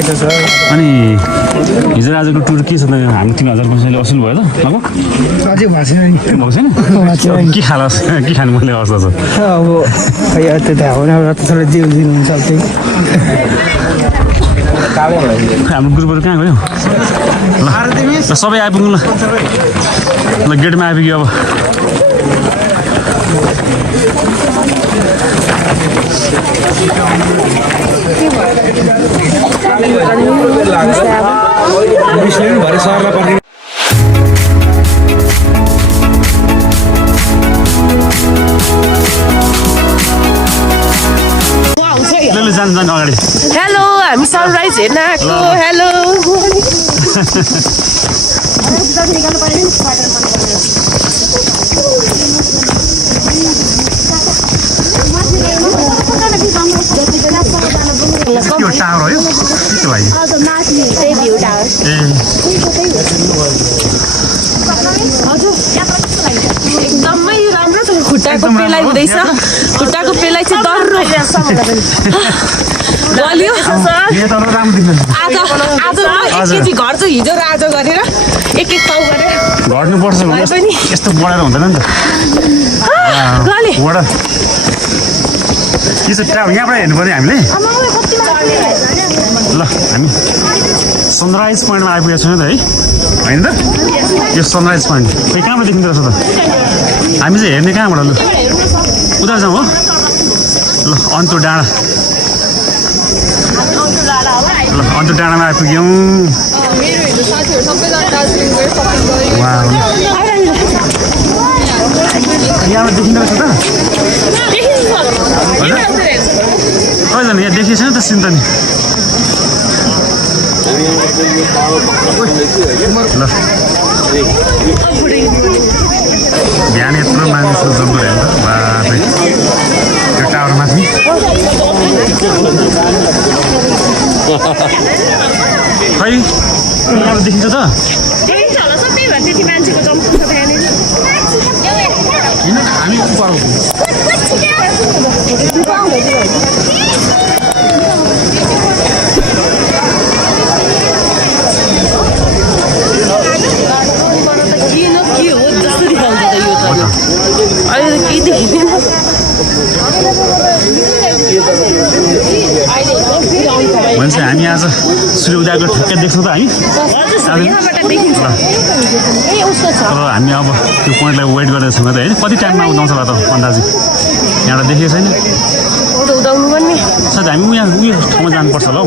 अनि हिजो आजको टुर के छ त हामी 3000 पैसाले असुल भयो त अब अझै भएको छैन भएको छैन के खालास के खानु मैले अवस्था छ अब खै त्यो त हो न थोरै दिउ हुन्छ त्यही हाम्रो ग्रुपहरू कहाँ गयो ल सबै आइपुग्नु ल गेटमा आइपुग्यो अब जान अगाडि हेलो हामी सनराइज हेर्न आएको हेलो यो टावर हो यो के लागि एकदमै राम्रो छ खुट्टाको पेलाइ हुँदैछ खुट्टाको पेलाइ चाहिँ डर्रो गल्यो आज आज 1 केजी घर चाहिँ हिजो र आज गरेर एक पाउ गरेर घट्नुपर्छ यस्तो बढेर हुँदैन नि त गले के छ ट्राभल यहाँबाट हेर्नु पर्यो हामीले ल हामी सनराइज पोइन्टमा आइपुगेको छौँ त है होइन त यो सनराइज पोइन्ट खोइ कहाँबाट देखिँदो रहेछ त हामी चाहिँ हेर्ने कहाँबाट लु उता जाउँ हो ल अन्तु डाँडा ल अन्तु डाँडामा आइपुग्यौँ यहाँबाट देखिँदो रहेछ त कहिले यहाँ देखिएको छैन त सिन्ता नि ल बिहान यत्रो मानिस जम्बो हेर्नु बाटै त्यो टावर माथि खै यहाँबाट देखिन्छ त किन हामी भन्छ हामी आज सूर्य उदयको ठ्याक्कै देख्छौँ त हामी तर हामी अब त्यो पोइन्टलाई वेट गरेर छौँ त होइन कति टाइममा उदाउँछ होला त अन्दाजी यहाँबाट देखेको छैन उदाउनु पनि सायद हामी उयो ठाउँमा जानुपर्छ होला हौ